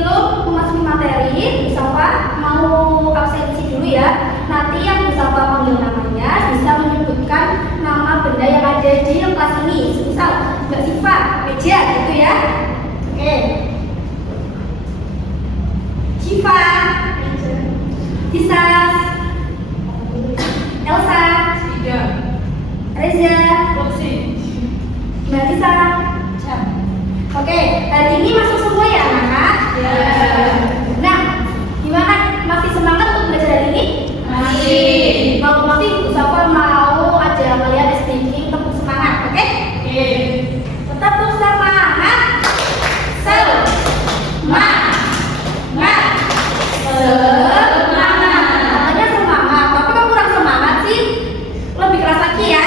Sebelum memasuki materi, Bu Safa mau absensi dulu ya. Nanti yang Bu Safa panggil namanya bisa menyebutkan nama benda yang ada di kelas ini. Misal Mbak Siva, meja gitu ya. Oke. Siva, Tisas, Elsa, Reza, Mbak Tisa. Oke, hari ini masuk semua ya anak-anak? Ya. Nah, gimana? Masih semangat untuk belajar hari ini? Masih. Kalau masih, Bu Safa mau aja kalian speaking tepuk semangat, oke? Oke. Tetap tepuk semangat. Semangat. Katanya semangat, tapi kok kurang semangat sih? Lebih keras lagi ya.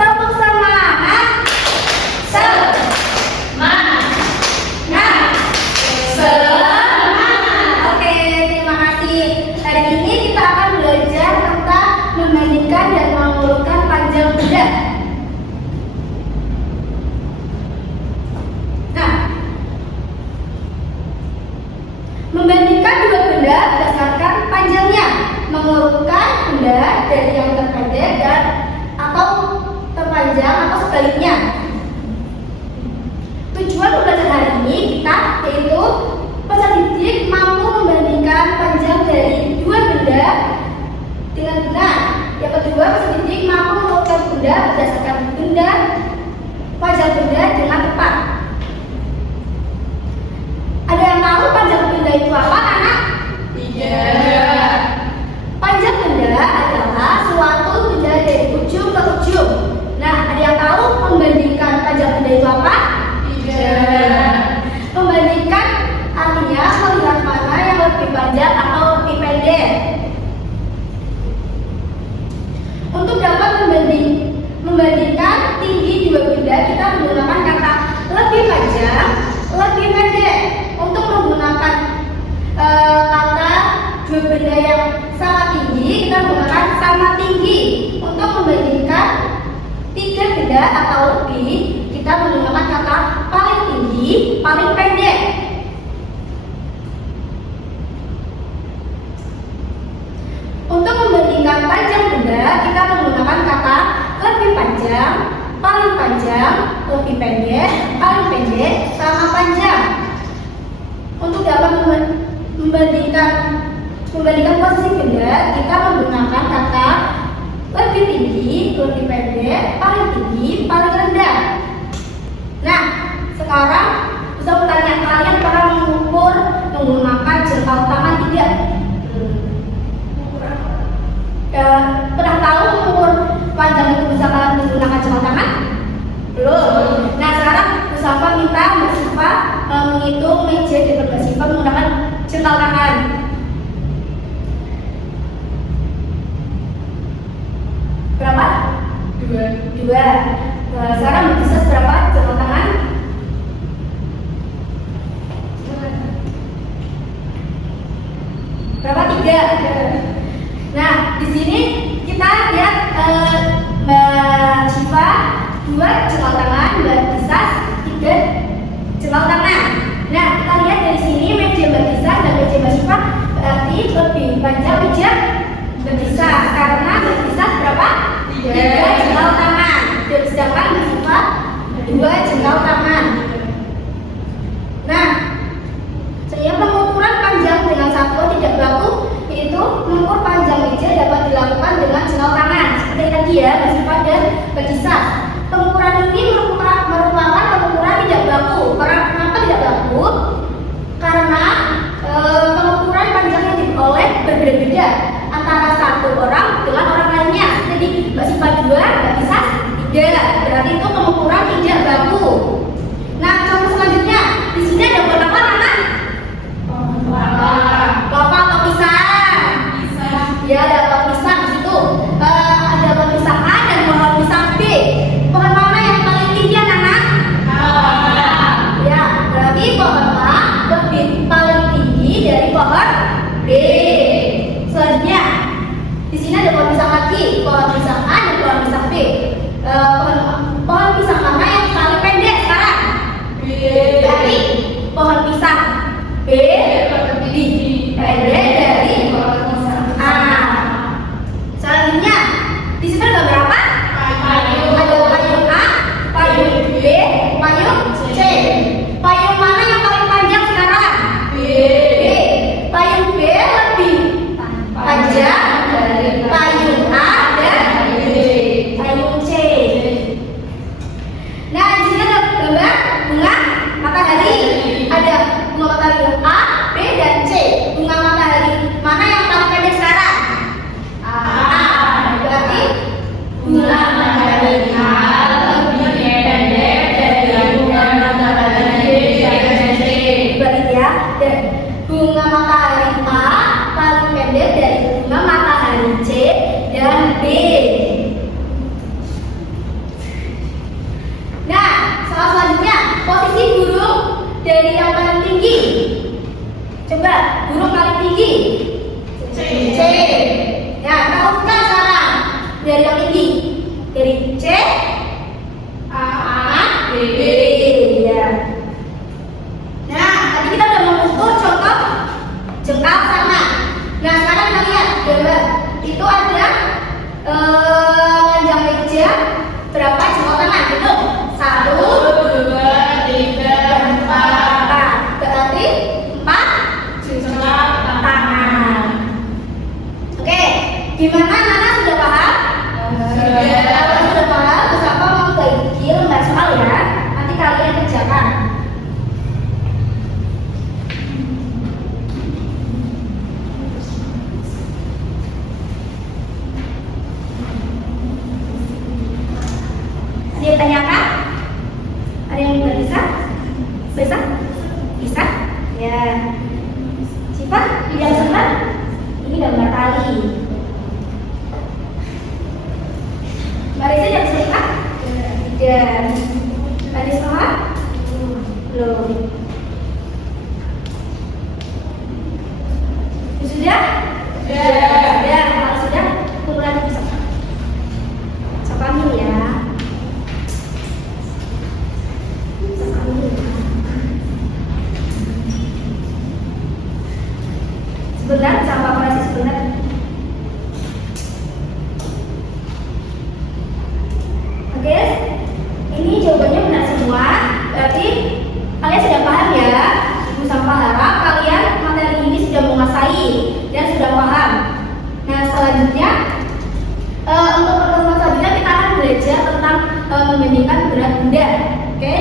Tepuk semangat. Oke, terima kasih. Hari ini kita akan belajar tentang membandingkan dan mengurutkan panjang benda. Nah, membandingkan dua benda berdasarkan panjangnya, mengurutkan benda dari yang terpendek dan atau terpanjang atau sebaliknya. Tujuan pembelajaran hari ini kita yaitu peserta didik mampu membandingkan panjang dari dua benda dengan benar. Yang kedua, peserta didik mampu mengurutkan benda berdasarkan benda panjang benda dengan tepat. Ada yang tahu panjang benda itu apa, anak? Tidak. Panjang benda adalah suatu benda dari ujung ke ujung. Nah, ada yang tahu membandingkan panjang benda itu apa? Tidak. Membandingkan artinya melihat mana yang lebih panjang atau lebih pendek. Untuk dapat membandingkan tinggi dua benda, kita menggunakan kata lebih panjang, lebih pendek. Untuk menggunakan kata dua benda yang sama tinggi, kita menggunakan sama tinggi. Untuk membandingkan tiga benda atau lebih, kita menggunakan kata paling tinggi, paling pendek. Untuk membandingkan panjang benda, kita menggunakan kata lebih panjang, lebih pendek, paling pendek, sama panjang. Untuk dapat membandingkan posisi benda, kita menggunakan kata lebih tinggi, lebih pendek, paling tinggi, paling rendah. Nah, sekarang bisa bertanya, kalian pernah mengukur menggunakan jengkal tangan tidak? Pernah tahu mengukur panjang itu bisa kalian menggunakan jengkal tangan? Belum. Nah, sekarang Bu Safa minta Mbak Siva menghitung meja di Mbak Siva menggunakan jengkal tangan. Berapa? Dua. Sekarang bisa berapa jengkal tangan? Berapa? 3. Nah, di sini kita lihat Mbak Siva 2 jengkal tangan, Mbak Tisas 3 jengkal tangan. Nah, kita lihat dari sini meja Mbak Tisas dan meja Mbak Siva berarti lebih panjang meja Mbak Tisas karena Mbak Tisas berapa? 3 jengkal tangan. Dan sedangkan Mbak Siva 2 jengkal tangan. Nah, saya pengukuran panjang dengan satuan tidak berlaku, yaitu mengukur panjang meja dapat dilakukan dengan jengkal tangan. Seperti tadi ya, Mbak Siva dan Mbak Tisas. Pengukuran ini merupakan pengukuran tidak berlaku. Kenapa tidak berlaku? Karena pengukuran panjang yang diperoleh berbeda-beda antara satu orang dengan orang lainnya. Jadi Mbak Siva 2, Mbak Tisas 3. Berarti itu pengukuran tidak berlaku. Nah, contoh selanjutnya, di sini ada buat apa, anak? Kelapa atau pisang? Ya, ada pohon pisang di situ. Ada pohon pisang A dan pohon pisang B. Pohon mana yang paling tinggi, anak-anak? Ya, berarti pohon A lebih paling tinggi dari pohon B. Selanjutnya, di sini ada pohon pisang lagi, pohon pisang A dan pohon pisang B. Pohon pisang mana yang paling pendek sekarang? B. Berarti pohon pisang B Dan bunga matahari A paling pendek dari bunga matahari C dan B. Nah, soal selanjutnya, posisi burung dari yang paling tinggi. Coba, burung paling tinggi. C. C. Ya, kita lakukan sekarang. Dari yang tinggi. Dari C, A. A, B. B. Ya. Nah, tadi kita udah mengukur contoh jengkal sama. Nah, sekarang kita lihat gambar. Itu ada panjang meja berapa jengkal tangan? Itu 1, 2, 3, 4. berarti 4 Jengkal tangan. Oke, gimana Nana sudah paham? Kalau sudah paham, Mustafa mau bagi lembar soal ya. Nanti kalian kerjakan. Ada yang tanyakan? Ada yang nggak bisa? Bisa? Bisa? Ya. Siapa? Tidak sebentar. Ini gambar tali. Mbak Reza yang suka? Tidak. Mbak Rizka? Belum. Sudah? Sudah. Kalau sudah, kumpulan bisa. Sampai ya. Sebentar, sama operasi sebentar. Oke, ini jawabannya benar semua. Berarti kalian sudah paham ya. Ibu Sampah harap kalian materi ini sudah menguasai dan sudah paham. Nah, selanjutnya untuk pertemuan selanjutnya kita akan belajar tentang membandingkan berat benda. Oke?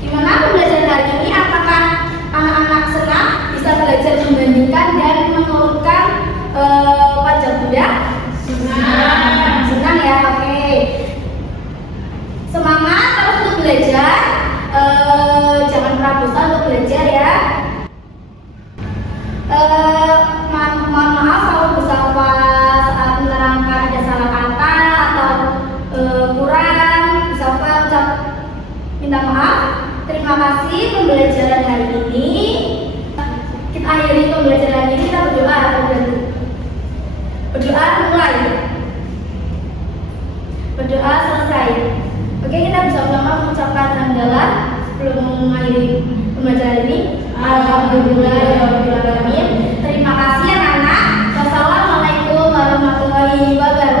Gimana pembelajaran hari ini? Apakah anak-anak senang bisa belajar membandingkan dan mengurutkan panjang benda? Senang ya, oke. Semangat terus untuk belajar. Jangan pernah bosan untuk belajar ya. Mohon maaf kalau bersama saat menerangkan ada salah kata atau kurang, bersama ucap minta maaf. Terima kasih pembelajaran hari ini. Kita akhiri pembelajaran ini, kita berdoa terlebih. Berdoa mulai. Berdoa selesai. Oke, kita bersama-sama mengucapkan hamdalah sebelum mengakhiri pembelajaran ini. Alhamdulillahirobbilalamin. Terima kasih anak-anak. Wassalamualaikum warahmatullahi wabarakatuh.